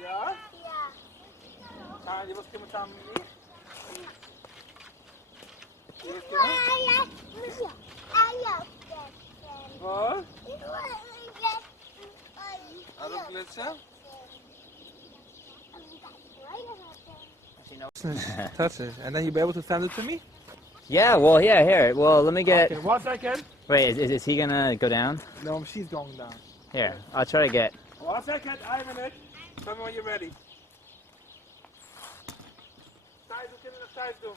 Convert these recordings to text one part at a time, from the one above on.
Ja? Ja. Je was een keer met samen met me? What? I don't glitzer? She knows. Touch it. And then you'll be able to send it to me? Yeah, well, yeah, here. Well, let me get. Okay, 1 second. Wait, is he gonna go down? No, she's going down. Here, I'll try to get. 1 second, I'm in it. Tell me when you're ready. Thijs, we kunnen het thuis doen.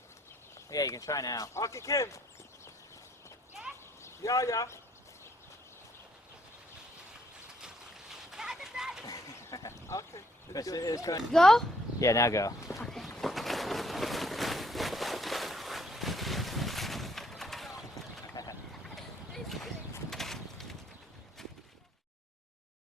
Yeah, you can try now. Oké, Kim. Ja, ja. Oké. Go? Yeah, now go. Okay.